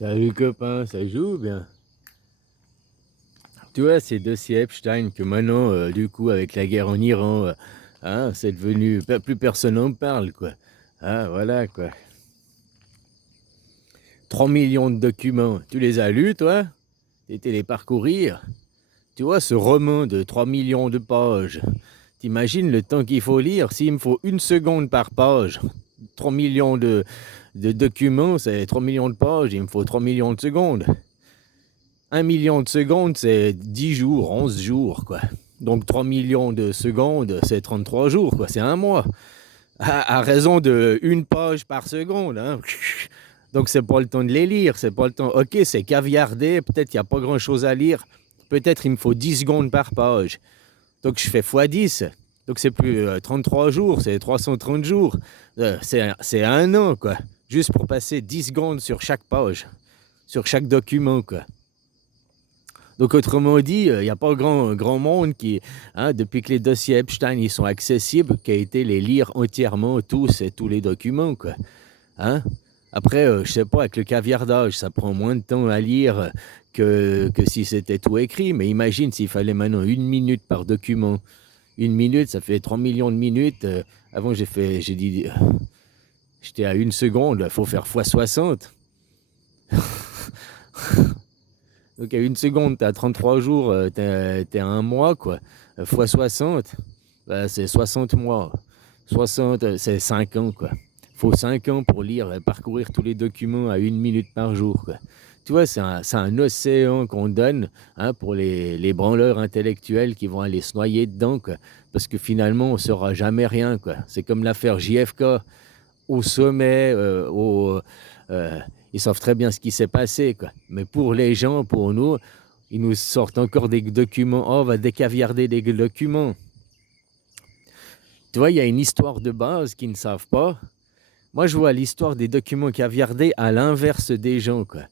Salut copain, ça joue bien. Tu vois, c'est dossier Epstein que maintenant, du coup, avec la guerre en Iran, c'est devenu, plus personne n'en parle, quoi. Voilà, quoi. 3 millions de documents, tu les as lus, toi? T'étais les parcourir? Tu vois, ce roman de 3 millions de pages, t'imagines le temps qu'il faut lire? S'il me faut une seconde par page, 3 millions de documents, c'est 3 millions de pages, il me faut 3 millions de secondes. 1 million de secondes, c'est 10 jours, 11 jours, quoi. Donc 3 millions de secondes, c'est 33 jours, quoi. C'est un mois. À raison de une page par seconde, hein. Donc c'est pas le temps de les lire, c'est pas le temps. Ok, c'est caviardé, peut-être qu'il n'y a pas grand-chose à lire. Peut-être il me faut 10 secondes par page. Donc je fais x10. Donc c'est plus 33 jours, c'est 330 jours. C'est un an, quoi. Juste pour passer 10 secondes sur chaque page, sur chaque document, quoi. Donc, autrement dit, il n'y a pas grand monde qui, depuis que les dossiers Epstein ils sont accessibles, qui a été les lire entièrement tous et tous les documents, quoi. Hein? Après, je sais pas, avec le caviardage, ça prend moins de temps à lire que si c'était tout écrit. Mais imagine s'il fallait maintenant 1 minute par document. 1 minute, ça fait 3 millions de minutes. Avant, j'ai dit, j'étais à 1 seconde, il faut faire x60. Donc à 1 seconde, t'es à 33 jours, t'es à un mois, quoi. Fois 60, bah, c'est 60 mois. 60, c'est 5 ans, quoi. Faut 5 ans pour lire et parcourir tous les documents à 1 minute par jour, quoi. Tu vois, c'est un océan qu'on donne, pour les branleurs intellectuels qui vont aller se noyer dedans, quoi. Parce que finalement, on ne saura jamais rien, quoi. C'est comme l'affaire JFK au sommet, ils savent très bien ce qui s'est passé, quoi. Mais pour les gens, pour nous, ils nous sortent encore des documents. Oh, on va décaviarder des documents. Tu vois, il y a une histoire de base qu'ils ne savent pas. Moi, je vois l'histoire des documents caviardés à l'inverse des gens, quoi.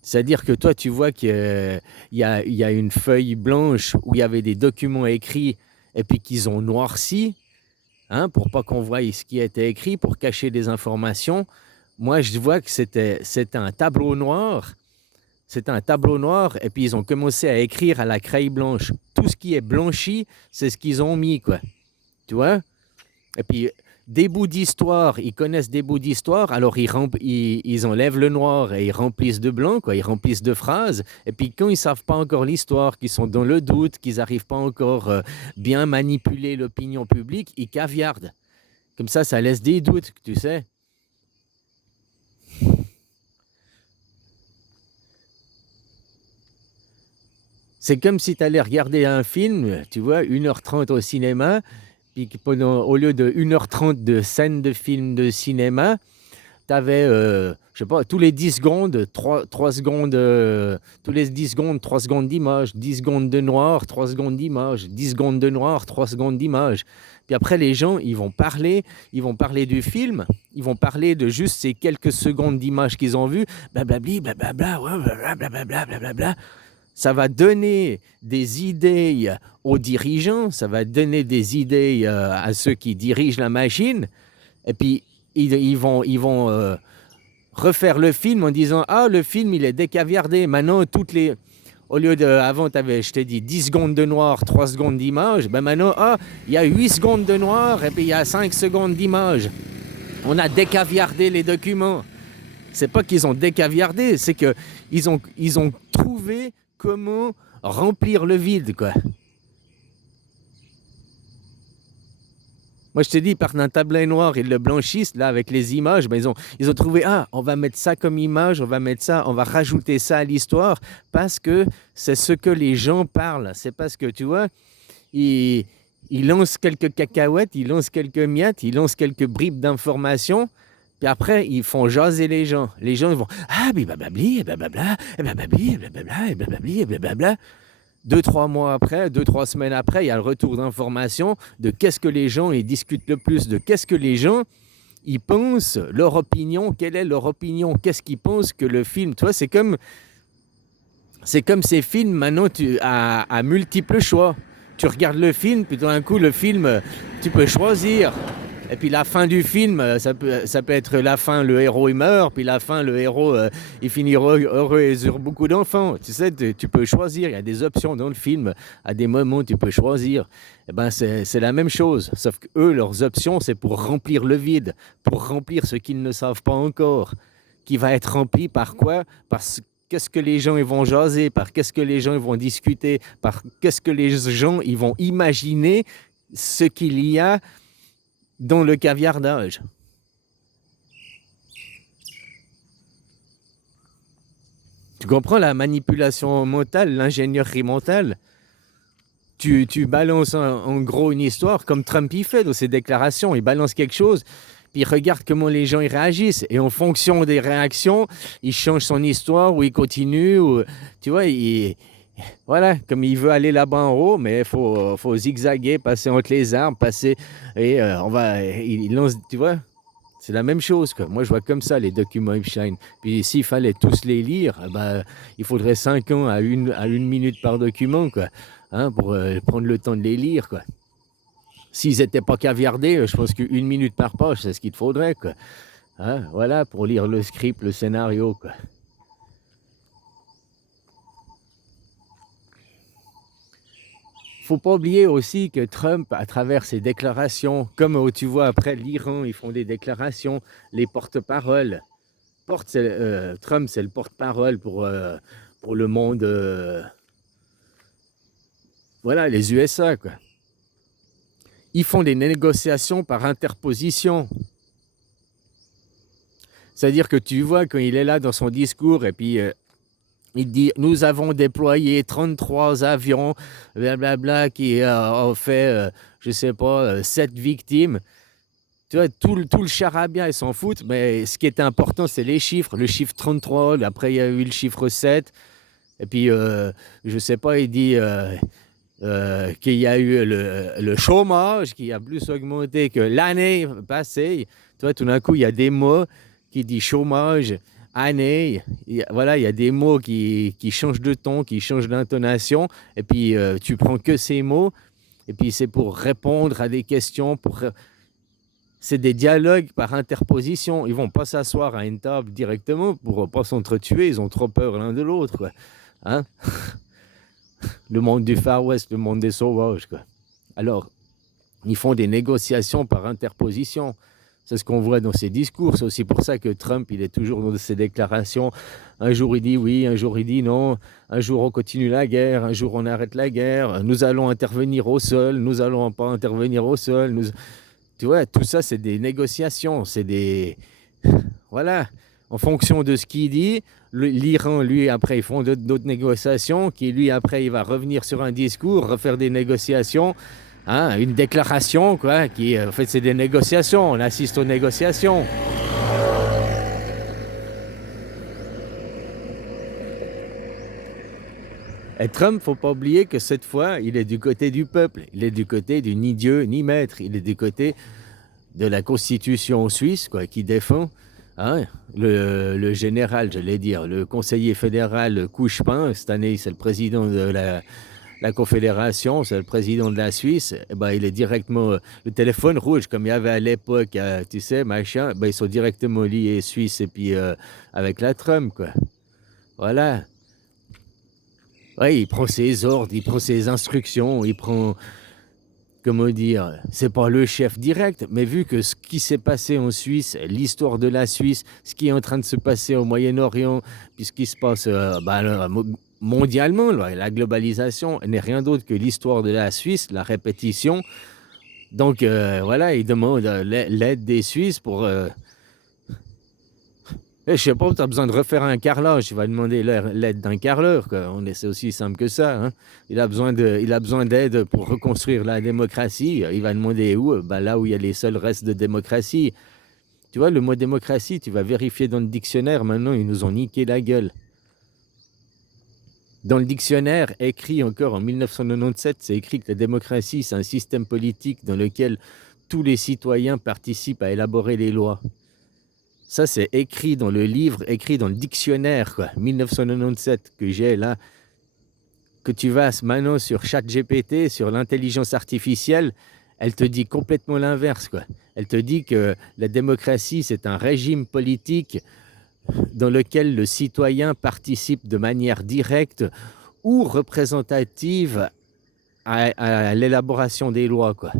C'est-à-dire que toi, tu vois qu'il y a une feuille blanche où il y avait des documents écrits et puis qu'ils ont noirci, pour pas qu'on voie ce qui était écrit, pour cacher des informations. Moi, je vois que c'était un tableau noir. C'était un tableau noir, et puis ils ont commencé à écrire à la craie blanche. Tout ce qui est blanchi, c'est ce qu'ils ont mis, quoi. Tu vois? Et puis, des bouts d'histoire, ils connaissent des bouts d'histoire, alors ils enlèvent le noir et ils remplissent de blanc, quoi. Ils remplissent de phrases. Et puis, quand ils ne savent pas encore l'histoire, qu'ils sont dans le doute, qu'ils n'arrivent pas encore bien manipuler l'opinion publique, ils caviardent. Comme ça laisse des doutes, tu sais. C'est comme si tu allais regarder un film, tu vois, 1h30 au cinéma, puis au lieu de 1h30 de scène de film de cinéma, tu avais, je sais pas, tous les 10 secondes, 3 secondes, tous les 10 secondes, 3 secondes d'image, 10 secondes de noir, 3 secondes d'image, 10 secondes de noir, 3 secondes d'image. Puis après, les gens, ils vont parler du film, ils vont parler de juste ces quelques secondes d'image qu'ils ont vues, blablabli, blablabla, ouais, blablabla, blablabla. Ça va donner des idées aux dirigeants, ça va donner des idées à ceux qui dirigent la machine, et puis ils vont refaire le film en disant « Ah, le film, il est décaviardé. Maintenant, au lieu de... Avant, je t'ai dit 10 secondes de noir, 3 secondes d'image. Ben maintenant, il y a 8 secondes de noir et puis il y a 5 secondes d'image. On a décaviardé les documents. » C'est pas qu'ils ont décaviardé, c'est qu'ils ont trouvé comment remplir le vide, quoi. Moi, je te dis, ils partent d'un tableau noir, ils le blanchissent, là, avec les images. Ben, ils ont trouvé, on va mettre ça comme image, on va mettre ça, on va rajouter ça à l'histoire, parce que c'est ce que les gens parlent. C'est parce que, tu vois, ils lancent quelques cacahuètes, ils lancent quelques miettes, ils lancent quelques bribes d'informations, puis après, ils font jaser les gens. Les gens, ils vont, blablabli, blablabla, blablabli, blablabla, blablabli, blablabla. 2-3 mois après, 2-3 semaines après, il y a le retour d'informations de qu'est-ce que les gens ils discutent le plus, de qu'est-ce que les gens ils pensent, leur opinion, quelle est leur opinion, qu'est-ce qu'ils pensent que le film. Tu vois, c'est comme ces films maintenant à multiples choix. Tu regardes le film, puis tout d'un coup, le film, tu peux choisir. Et puis la fin du film, ça peut être la fin, le héros il meurt, puis la fin, le héros il finit heureux et sur beaucoup d'enfants. Tu sais, tu peux choisir, il y a des options dans le film, à des moments tu peux choisir. Eh ben c'est la même chose, sauf que eux, leurs options, c'est pour remplir le vide, pour remplir ce qu'ils ne savent pas encore, qui va être rempli par quoi? Qu'est-ce que les gens ils vont jaser, par qu'est-ce que les gens ils vont discuter, par qu'est-ce que les gens ils vont imaginer ce qu'il y a dans le caviardage. Tu comprends la manipulation mentale, l'ingénierie mentale? Tu balances en gros une histoire comme Trump y fait dans ses déclarations. Il balance quelque chose, puis il regarde comment les gens y réagissent. Et en fonction des réactions, il change son histoire ou il continue. Ou, tu vois, voilà, comme il veut aller là-bas en haut, mais il faut zigzaguer, passer entre les arbres, passer. Et il lance, tu vois. C'est la même chose, quoi. Moi, je vois comme ça les documents Epstein. Puis s'il fallait tous les lire, il faudrait 5 ans à une minute par document, quoi, hein, pour prendre le temps de les lire, quoi. S'ils n'étaient pas caviardés, je pense qu'une minute par page, c'est ce qu'il te faudrait, quoi. Hein, voilà, pour lire le script, le scénario, quoi. Faut pas oublier aussi que Trump, à travers ses déclarations, comme tu vois après l'Iran, ils font des déclarations, les porte-paroles. Trump, c'est le porte-parole pour le monde, voilà, les USA, quoi. Ils font des négociations par interposition. C'est-à-dire que tu vois, quand il est là dans son discours, et puis il dit, nous avons déployé 33 avions, blablabla, qui ont fait, je sais pas, 7 victimes. Tu vois, tout le charabia, ils s'en foutent, mais ce qui était important, c'est les chiffres. Le chiffre 33, après il y a eu le chiffre 7, et puis, je sais pas, il dit qu'il y a eu le chômage qui a plus augmenté que l'année passée. Tu vois, tout d'un coup, il y a des mots qui disent chômage, année. Voilà, il y a des mots qui changent de ton, qui changent d'intonation, et puis tu prends que ces mots, et puis c'est pour répondre à des questions, c'est des dialogues par interposition. Ils vont pas s'asseoir à une table directement pour pas s'entretuer. Ils ont trop peur l'un de l'autre, quoi. Hein? Le monde du Far West, le monde des sauvages, quoi. Alors, ils font des négociations par interposition. C'est ce qu'on voit dans ses discours. C'est aussi pour ça que Trump, il est toujours dans ses déclarations. Un jour, il dit oui, un jour, il dit non. Un jour, on continue la guerre. Un jour, on arrête la guerre. Nous allons intervenir au sol. Nous allons pas intervenir au sol. Tu vois, tout ça, c'est des négociations. C'est des... Voilà. En fonction de ce qu'il dit, l'Iran, lui, après, ils font d'autres négociations, qui, lui, après, il va revenir sur un discours, refaire des négociations, hein, une déclaration, quoi, qui, en fait, c'est des négociations. On assiste aux négociations. Et Trump, faut pas oublier que cette fois, il est du côté du peuple. Il est du côté du ni Dieu ni maître. Il est du côté de la Constitution suisse, quoi, qui défend, hein, le général, j'allais dire, le conseiller fédéral Couchepin. Cette année, c'est le président de la Confédération, c'est le président de la Suisse. Et ben, il est directement le téléphone rouge, comme il y avait à l'époque, tu sais, machin. Ben, ils sont directement liés Suisse et puis avec la Trump, quoi. Voilà. Ouais, il prend ses ordres, il prend ses instructions, il prend, comment dire, c'est pas le chef direct, mais vu que ce qui s'est passé en Suisse, l'histoire de la Suisse, ce qui est en train de se passer au Moyen-Orient, puis ce qui se passe mondialement, là, la globalisation n'est rien d'autre que l'histoire de la Suisse, la répétition. Donc voilà, il demande l'aide des Suisses pour... je sais pas, tu as besoin de refaire un carrelage, tu vas demander l'aide d'un carreleur, quoi. C'est aussi simple que ça, hein. Il a besoin d'aide pour reconstruire la démocratie. Il va demander où? Ben là où il y a les seuls restes de démocratie. Tu vois, le mot démocratie, tu vas vérifier dans le dictionnaire. Maintenant, ils nous ont niqué la gueule. Dans le dictionnaire, écrit encore en 1997, c'est écrit que la démocratie, c'est un système politique dans lequel tous les citoyens participent à élaborer les lois. Ça, c'est écrit dans le livre, écrit dans le dictionnaire, quoi, 1997, que j'ai là, que tu vas maintenant sur ChatGPT, sur l'intelligence artificielle, elle te dit complètement l'inverse, quoi. Elle te dit que la démocratie, c'est un régime politique dans lequel le citoyen participe de manière directe ou représentative à l'élaboration des lois, quoi.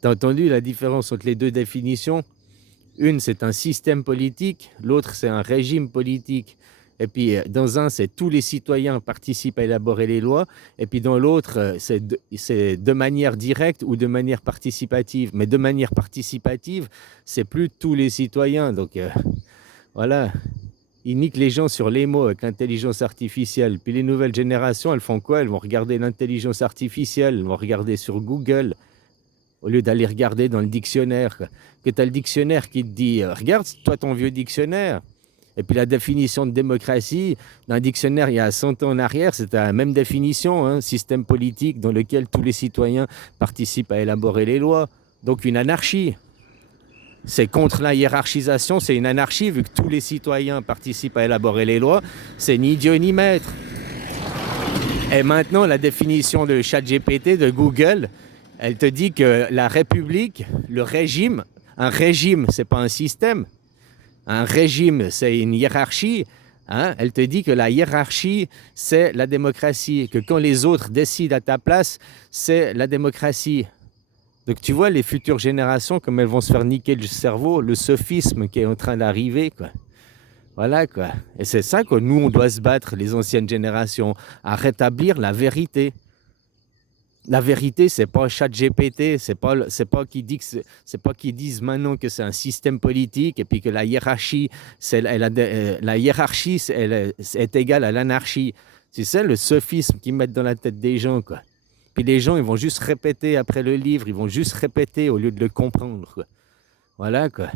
T'as entendu la différence entre les deux définitions? Une, c'est un système politique, l'autre, c'est un régime politique. Et puis, dans un, c'est tous les citoyens participent à élaborer les lois, et puis dans l'autre, c'est de manière directe ou de manière participative. Mais de manière participative, c'est plus tous les citoyens. Donc, voilà. Ils niquent les gens sur les mots avec l'intelligence artificielle. Puis les nouvelles générations, elles font quoi? Elles vont regarder l'intelligence artificielle, elles vont regarder sur Google, au lieu d'aller regarder dans le dictionnaire. Que tu as le dictionnaire qui te dit regarde, toi, ton vieux dictionnaire. Et puis la définition de démocratie, dans un dictionnaire il y a 100 ans en arrière, c'était la même définition, hein, système politique dans lequel tous les citoyens participent à élaborer les lois. Donc une anarchie. C'est contre la hiérarchisation, c'est une anarchie, vu que tous les citoyens participent à élaborer les lois, c'est ni Dieu ni maître. Et maintenant, la définition de ChatGPT, de Google, elle te dit que la République, le régime, un régime, c'est pas un système. Un régime, c'est une hiérarchie. Hein? Elle te dit que la hiérarchie, c'est la démocratie. Que quand les autres décident à ta place, c'est la démocratie. Donc tu vois, les futures générations, comme elles vont se faire niquer le cerveau, le sophisme qui est en train d'arriver, quoi. Voilà, quoi. Et c'est ça que nous, on doit se battre, les anciennes générations, à rétablir la vérité. La vérité, c'est pas ChatGPT, c'est pas qu'ils disent maintenant que c'est un système politique et puis que la hiérarchie, la hiérarchie est égale à l'anarchie. C'est ça le sophisme qu'ils mettent dans la tête des gens, quoi. Puis les gens, ils vont juste répéter après le livre, ils vont juste répéter au lieu de le comprendre, quoi. Voilà, quoi.